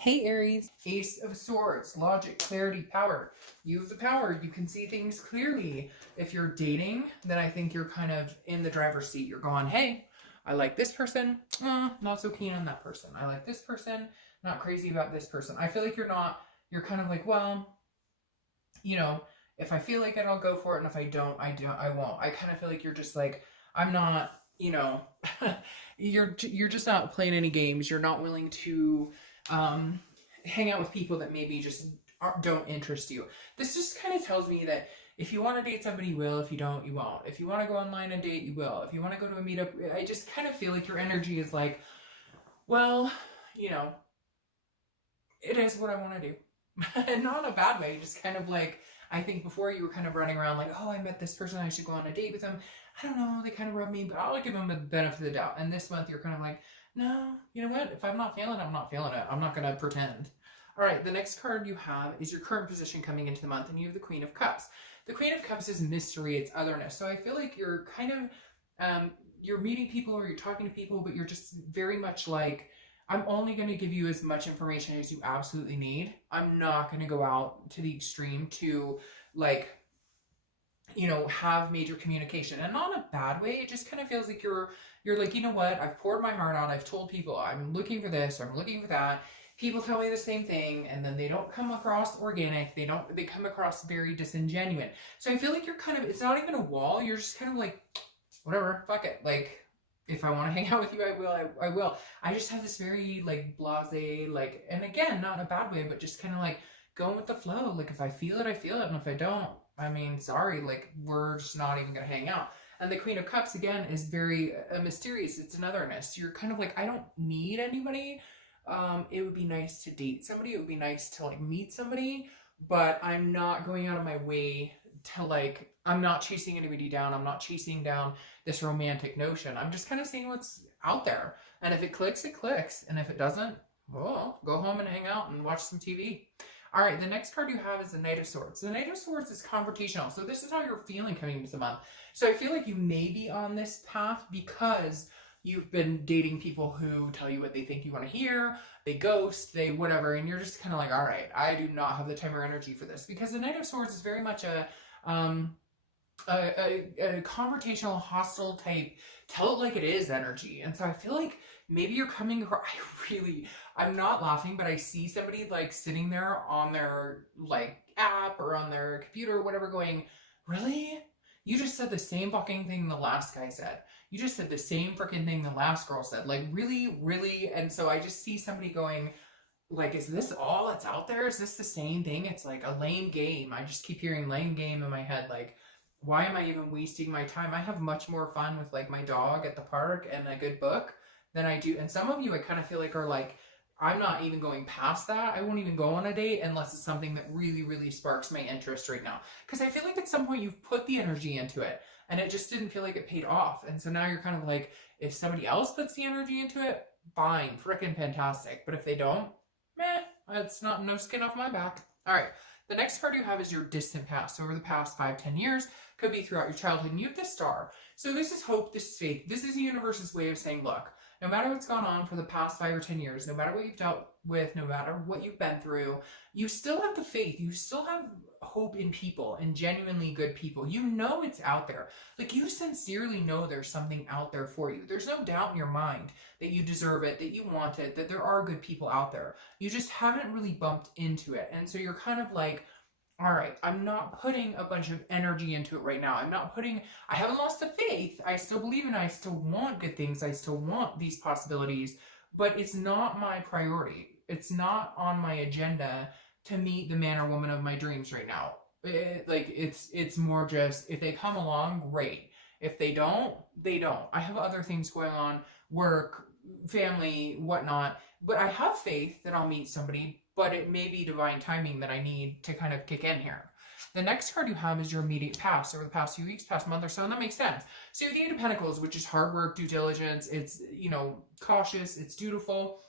Hey Aries, Ace of Swords, logic, clarity, power. You have the power. You can see things clearly. If you're dating, then I think you're kind of in the driver's seat. You're going, hey, I like this person. Not so keen on that person. I like this person. Not crazy about this person. I feel like you're kind of like, well, if I feel like it, I'll go for it. And if I don't, I won't. I kind of feel like you're just like, I'm not, you're just not playing any games. You're not willing to hang out with people that maybe just don't interest you. This just kind of tells me that if you want to date somebody, you will. If you don't, you won't. If you want to go online and date, you will. If you want to go to a meetup, I just kind of feel like your energy is like, well, it is what I want to do. And not in a bad way, just kind of like, I think before you were kind of running around like, oh, I met this person, I should go on a date with them. I don't know, they kind of rub me, but I'll give them the benefit of the doubt. And this month you're kind of like, no, you know what? If I'm not feeling it, I'm not feeling it. I'm not going to pretend. All right, the next card you have is your current position coming into the month, and you have the Queen of Cups. The Queen of Cups is mystery, it's otherness. So I feel like you're kind of, you're meeting people or you're talking to people, but you're just very much like, I'm only going to give you as much information as you absolutely need. I'm not going to go out to the extreme to like, have major communication, and not in a bad way. It just kind of feels like you're like, you know what? I've poured my heart out. I've told people I'm looking for this, or I'm looking for that. People tell me the same thing, and then they don't come across organic. They come across very disingenuous. So I feel like you're kind of, it's not even a wall. You're just kind of like, whatever, fuck it. Like, if I want to hang out with you, I will. I will. I just have this very like blasé, like, and again, not in a bad way, but just kind of like going with the flow. Like, if I feel it, I feel it, and if I don't, I mean, sorry. Like, we're just not even gonna hang out. And the Queen of Cups again is very mysterious. It's an otherness. You're kind of like, I don't need anybody. It would be nice to date somebody. It would be nice to like meet somebody, but I'm not going out of my way to like, I'm not chasing anybody down. I'm not chasing down this romantic notion. I'm just kind of seeing what's out there. And if it clicks, it clicks. And if it doesn't, well, go home and hang out and watch some TV. All right, the next card you have is the Knight of Swords. The Knight of Swords is confrontational. So this is how you're feeling coming into the month. So I feel like you may be on this path because you've been dating people who tell you what they think you want to hear, they ghost, they whatever, and you're just kind of like, all right, I do not have the time or energy for this. Because the Knight of Swords is very much a confrontational, hostile type, tell it like it is energy. And so I feel like maybe you're coming, I'm not laughing, but I see somebody like sitting there on their like app or on their computer or whatever going, really? You just said the same fucking thing the last guy said. You just said the same freaking thing the last girl said. Like, really, really? And so I just see somebody going, like, is this all that's out there? Is this the same thing? It's like a lame game. I just keep hearing lame game in my head. Like, why am I even wasting my time? I have much more fun with like my dog at the park and a good book than I do. And some of you I kind of feel like are like, I'm not even going past that. I won't even go on a date unless it's something that really, really sparks my interest right now. Because I feel like at some point you've put the energy into it and it just didn't feel like it paid off. And so now you're kind of like, if somebody else puts the energy into it, fine, frickin' fantastic. But if they don't, meh, it's not, no skin off my back. All right. The next card you have is your distant past. So over the past 5-10 years, could be throughout your childhood, and you have the Star. So this is hope, this is faith. This is the universe's way of saying, look, no matter what's gone on for the past 5 or 10 years, no matter what you've dealt with, no matter what you've been through, you still have the faith. You still have hope in people and genuinely good people. You know it's out there. Like, you sincerely know there's something out there for you. There's no doubt in your mind that you deserve it, that you want it, that there are good people out there. You just haven't really bumped into it. And so you're kind of like, all right, I'm not putting a bunch of energy into it right now. I haven't lost the faith. I still believe in it. I still want good things. I still want these possibilities, but it's not my priority. It's not on my agenda to meet the man or woman of my dreams right now. It's more just, if they come along, great. If they don't, they don't. I have other things going on, work, family, whatnot, but I have faith that I'll meet somebody, but it may be divine timing that I need to kind of kick in here. The next card you have is your immediate past, over the past few weeks, past month or so, and that makes sense. So you have the Eight of Pentacles, which is hard work, due diligence, it's, cautious, it's dutiful.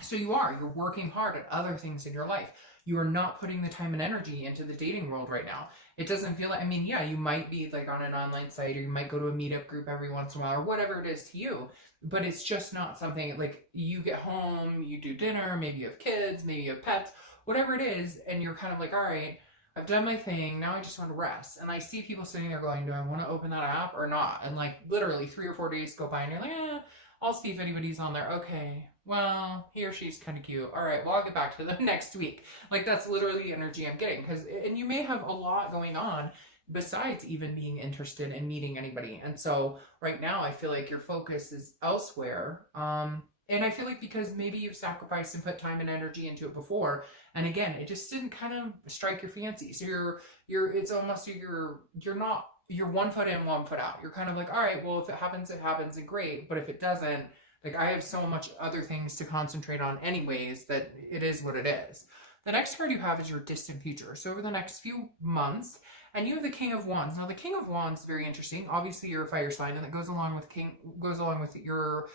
So you're working hard at other things in your life. You are not putting the time and energy into the dating world right now. It doesn't feel like, I mean, yeah, you might be like on an online site, or you might go to a meetup group every once in a while, or whatever it is to you, but it's just not something like you get home, you do dinner, maybe you have kids, maybe you have pets, whatever it is, and you're kind of like, all right, I've done my thing, now I just want to rest. And I see people sitting there going, do I want to open that app or not? And like literally 3 or 4 days go by and you're like, I'll see if anybody's on there. Okay, well, he or she's kind of cute. All right, well, I'll get back to them next week. Like, that's literally the energy I'm getting. And you may have a lot going on besides even being interested in meeting anybody. And so right now, I feel like your focus is elsewhere. And I feel like because maybe you've sacrificed and put time and energy into it before, and again, it just didn't kind of strike your fancy. So it's almost you're 1 foot in, 1 foot out. You're kind of like, all right, well, if it happens, and great. But if it doesn't, like, I have so much other things to concentrate on anyways that it is what it is. The next card you have is your distant future. So over the next few months, and you have the King of Wands. Now, the King of Wands is very interesting. Obviously, you're a fire sign, and that goes along with your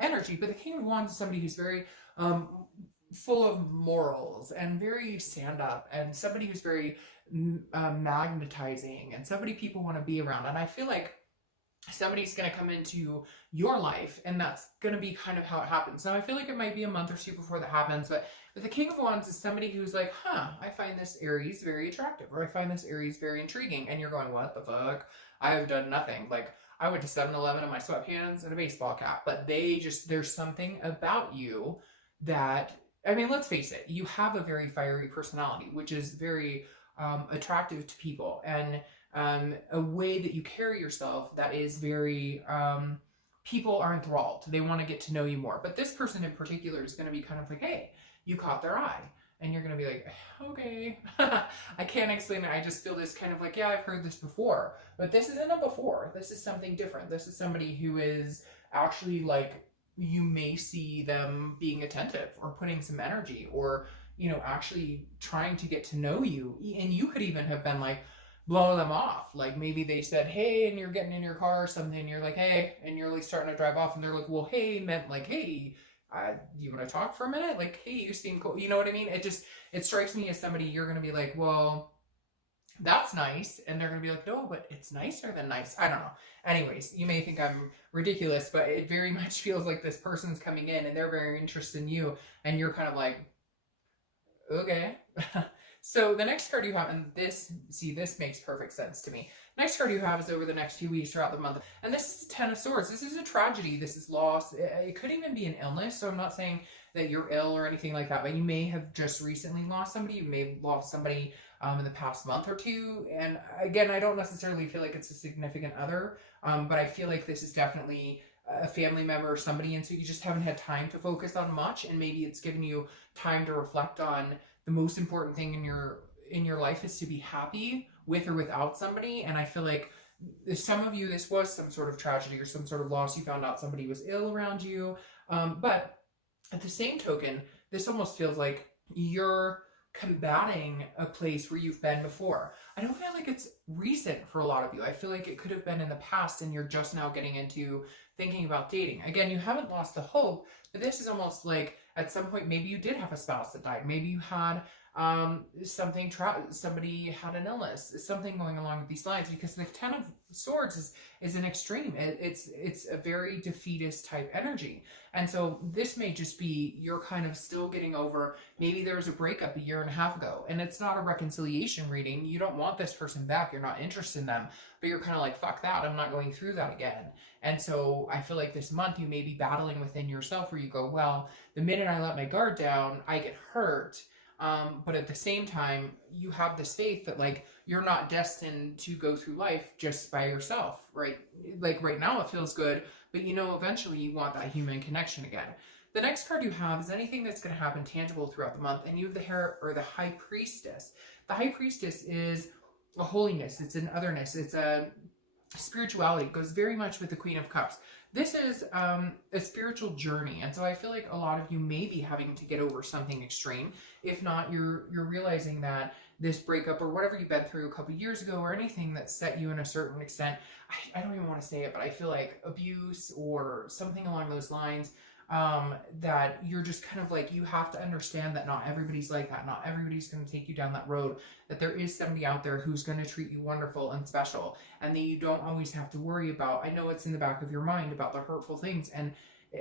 energy. But the King of Wands is somebody who's very full of morals and very stand up, and somebody who's very magnetizing, and somebody people want to be around. And I feel like somebody's going to come into your life, and that's going to be kind of how it happens. Now, I feel like it might be a month or two before that happens, but the King of Wands is somebody who's like, I find this Aries very attractive, or I find this Aries very intriguing. And you're going, what the fuck? I have done nothing. Like, I went to 7-Eleven in my sweatpants and a baseball cap, but there's something about you that, I mean, let's face it, you have a very fiery personality, which is very attractive to people, and a way that you carry yourself that is very, people are enthralled. They want to get to know you more. But this person in particular is going to be kind of like, hey, you caught their eye. And you're going to be like, okay, I can't explain it. I just feel this kind of like, yeah, I've heard this before. But this isn't a before. This is something different. This is somebody who is actually like, you may see them being attentive or putting some energy, or, you know, actually trying to get to know you. And you could even have been like, blow them off. Like, maybe they said, hey, and you're getting in your car or something, and you're like, hey, and you're like starting to drive off, and they're like, well, hey, meant like, hey, you want to talk for a minute? Like, hey, you seem cool. You know what I mean? It strikes me as somebody you're going to be like, well, that's nice. And they're going to be like, no, but it's nicer than nice. I don't know. Anyways, you may think I'm ridiculous, but it very much feels like this person's coming in and they're very interested in you. And you're kind of like, okay. So the next card you have, and this makes perfect sense to me. Next card you have is over the next few weeks throughout the month. And this is the Ten of Swords. This is a tragedy. This is loss. It could even be an illness. So I'm not saying that you're ill or anything like that, but you may have just recently lost somebody. You may have lost somebody in the past month or two. And again, I don't necessarily feel like it's a significant other, but I feel like this is definitely a family member or somebody. And so you just haven't had time to focus on much. And maybe it's given you time to reflect on the most important thing in your life is to be happy with or without somebody. And I feel like some of you, this was some sort of tragedy or some sort of loss. You found out somebody was ill around you. But at the same token, this almost feels like you're combating a place where you've been before. I don't feel like it's recent for a lot of you. I feel like it could have been in the past and you're just now getting into thinking about dating. Again, you haven't lost the hope, but this is almost like at some point, maybe you did have a spouse that died. Maybe you had somebody had an illness, something going along with these lines, because the Ten of Swords is an extreme. It's a very defeatist type energy. And so this may just be you're kind of still getting over, maybe there was a breakup 1.5 years ago, and it's not a reconciliation reading. You don't want this person back. You're not interested in them, but you're kind of like, fuck that. I'm not going through that again. And so I feel like this month you may be battling within yourself where you go, well, the minute I let my guard down, I get hurt. But at the same time, you have this faith that like you're not destined to go through life just by yourself, right? Like right now it feels good, but you know eventually you want that human connection again. The next card you have is anything that's going to happen tangible throughout the month, and you have the High Priestess. The High Priestess is a holiness, it's an otherness, it's a spirituality. It goes very much with the Queen of Cups. This is a spiritual journey, and so I feel like a lot of you may be having to get over something extreme. If not, you're realizing that this breakup or whatever you've been through a couple years ago or anything that set you in a certain extent, I don't even want to say it, but I feel like abuse or something along those lines, that you're just kind of like, you have to understand that not everybody's like that. Not everybody's going to take you down that road, that there is somebody out there who's going to treat you wonderful and special, and that you don't always have to worry about, I know it's in the back of your mind about the hurtful things, and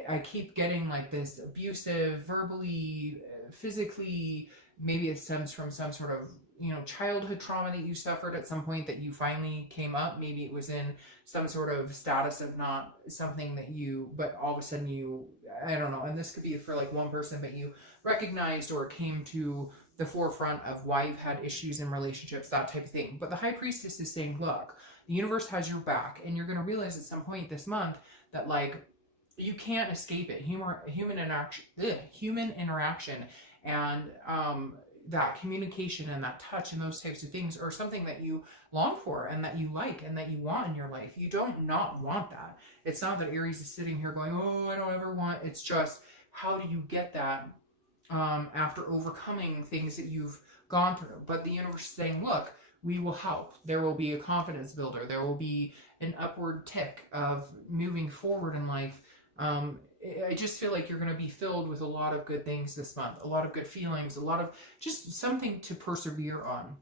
I keep getting like this abusive, verbally, physically, maybe it stems from some sort of, you know, childhood trauma that you suffered at some point that you finally came up. Maybe it was in some sort of status of not something that you, but all of a sudden you, I don't know, and this could be for like one person, but you recognized or came to the forefront of why you've had issues in relationships, that type of thing. But the High Priestess is saying, look, the universe has your back, and you're going to realize at some point this month that like, you can't escape it. Human interaction and that communication and that touch and those types of things are something that you long for and that you like and that you want in your life. You don't not want that. It's not that Aries is sitting here going, oh, I don't ever want. It's just, how do you get that after overcoming things that you've gone through? But the universe is saying, look, we will help. There will be a confidence builder. There will be an upward tick of moving forward in life. I just feel like you're going to be filled with a lot of good things this month, a lot of good feelings, a lot of just something to persevere on.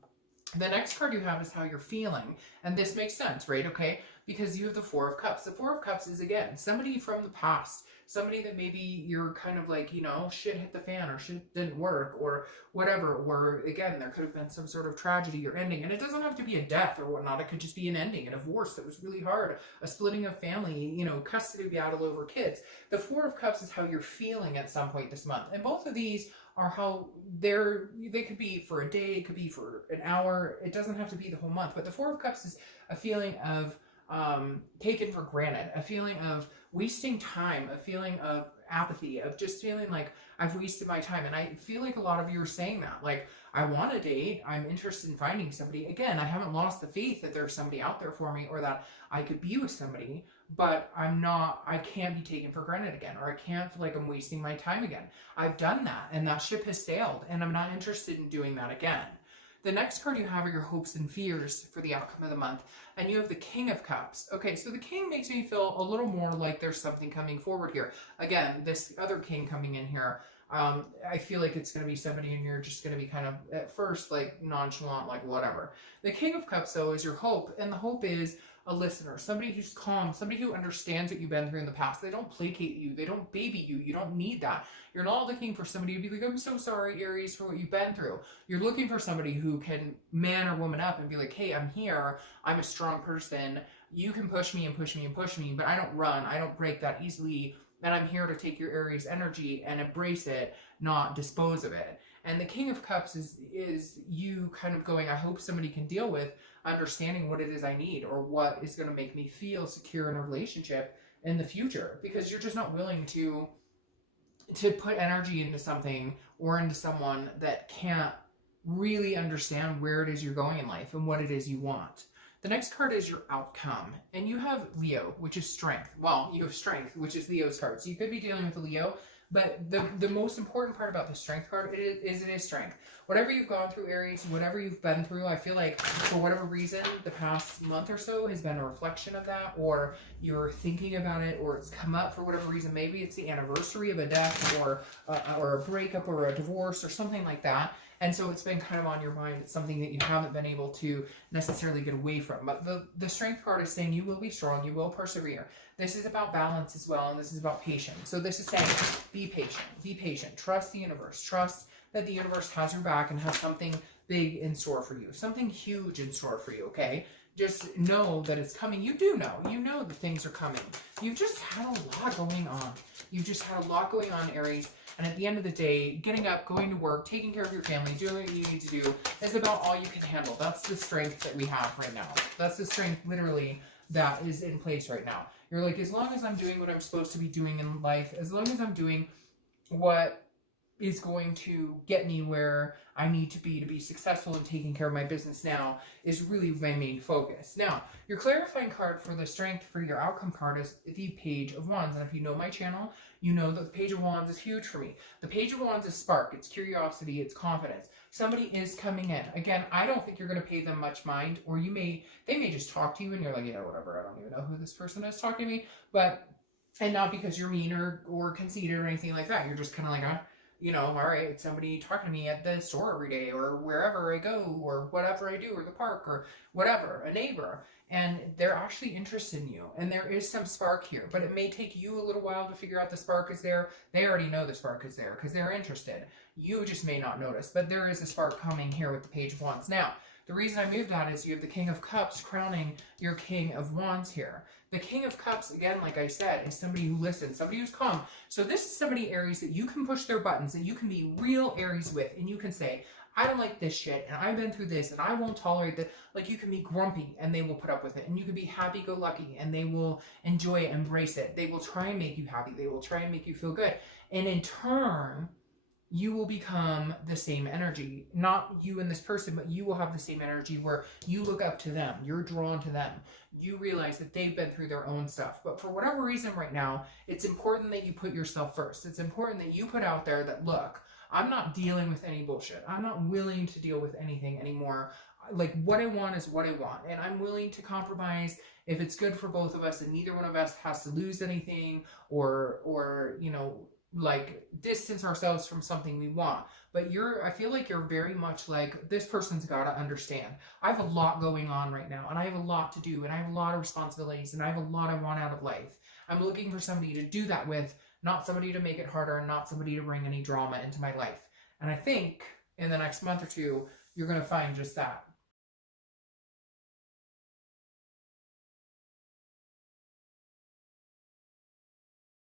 The next card you have is how you're feeling. And this makes sense, right? Okay. Because you have the Four of Cups. The Four of Cups is, again, somebody from the past, somebody that maybe you're kind of like, you know, shit hit the fan or shit didn't work or whatever. Or again, there could have been some sort of tragedy or ending. And it doesn't have to be a death or whatnot. It could just be an ending, a divorce that was really hard, a splitting of family, you know, custody battle over kids. The Four of Cups is how you're feeling at some point this month. And both of these are how they could be for a day, it could be for an hour. It doesn't have to be the whole month. But the Four of Cups is a feeling of taken for granted, a feeling of wasting time, a feeling of apathy, of just feeling like I've wasted my time. And I feel like a lot of you are saying that, like, I want a date, I'm interested in finding somebody. Again, I haven't lost the faith that there's somebody out there for me or that I could be with somebody, but I can't be taken for granted again, or I can't feel like I'm wasting my time again. I've done that and that ship has sailed and I'm not interested in doing that again. The next card you have are your hopes and fears for the outcome of the month. And you have the King of Cups. Okay, so the King makes me feel a little more like there's something coming forward here. Again, this other King coming in here, I feel like it's going to be somebody and you're just going to be kind of, at first, like nonchalant, like whatever. The King of Cups, though, is your hope. And the hope is a listener, somebody who's calm, somebody who understands what you've been through in the past. They don't placate you. They don't baby you. You don't need that. You're not looking for somebody to be like, I'm so sorry, Aries, for what you've been through. You're looking for somebody who can man or woman up and be like, hey, I'm here. I'm a strong person. You can push me and push me and push me, but I don't run. I don't break that easily. And I'm here to take your Aries energy and embrace it, not dispose of it. And the King of Cups is you kind of going, I hope somebody can deal with understanding what it is I need or what is going to make me feel secure in a relationship in the future, because you're just not willing to put energy into something or into someone that can't really understand where it is you're going in life and what it is you want. The next card is your outcome, and you have Leo, which is strength. Well, you have strength, which is Leo's card. So you could be dealing with a Leo, but the most important part about the strength card is strength. Whatever you've gone through, Aries, whatever you've been through, I feel like for whatever reason, the past month or so has been a reflection of that, or you're thinking about it, or it's come up for whatever reason. Maybe it's the anniversary of a death or a breakup or a divorce or something like that. And so it's been kind of on your mind. It's something that you haven't been able to necessarily get away from. But the strength card is saying you will be strong, you will persevere. This is about balance as well, and this is about patience. So this is saying be patient, trust the universe, trust that the universe has your back and has something big in store for you, something huge in store for you, okay? Just know that it's coming. You do know. You know that things are coming. You've just had a lot going on. You've just had a lot going on, Aries. And at the end of the day, getting up, going to work, taking care of your family, doing what you need to do is about all you can handle. That's the strength that we have right now. That's the strength, literally, that is in place right now. You're like, as long as I'm doing what I'm supposed to be doing in life, as long as I'm doing what is going to get me where I need to be successful in taking care of my business now, is really my main focus. Now, your clarifying card for the strength for your outcome card is the Page of Wands. And if you know my channel, you know that the Page of Wands is huge for me. The Page of Wands is spark, it's curiosity, it's confidence. Somebody is coming in. Again, I don't think you're going to pay them much mind, or they may just talk to you and you're like, yeah, whatever, I don't even know who this person is talking to me. But And not because you're mean or conceited or anything like that. You're just kind of like, you know, all right, it's somebody talking to me at the store every day or wherever I go or whatever I do or the park or whatever, a neighbor. And they're actually interested in you. And there is some spark here, but it may take you a little while to figure out the spark is there. They already know the spark is there because they're interested. You just may not notice, but there is a spark coming here with the Page of Wands. Now, the reason I moved that is you have the King of Cups crowning your King of Wands here. The King of Cups, again, like I said, is somebody who listens, somebody who's calm. So this is somebody, Aries, that you can push their buttons, that you can be real Aries with, and you can say, I don't like this shit, and I've been through this, and I won't tolerate that. Like, you can be grumpy, and they will put up with it. And you can be happy-go-lucky, and they will enjoy it, embrace it. They will try and make you happy. They will try and make you feel good. And in turn, you will become the same energy. Not you and this person, but you will have the same energy where you look up to them. You're drawn to them. You realize that they've been through their own stuff. But for whatever reason right now, it's important that you put yourself first. It's important that you put out there that, look, I'm not dealing with any bullshit. I'm not willing to deal with anything anymore. Like, what I want is what I want. And I'm willing to compromise if it's good for both of us and neither one of us has to lose anything or you know, like distance ourselves from something we want. But I feel like you're very much like, this person's got to understand. I have a lot going on right now, and I have a lot to do, and I have a lot of responsibilities, and I have a lot I want out of life. I'm looking for somebody to do that with, not somebody to make it harder, and not somebody to bring any drama into my life. And I think in the next month or two, you're going to find just that.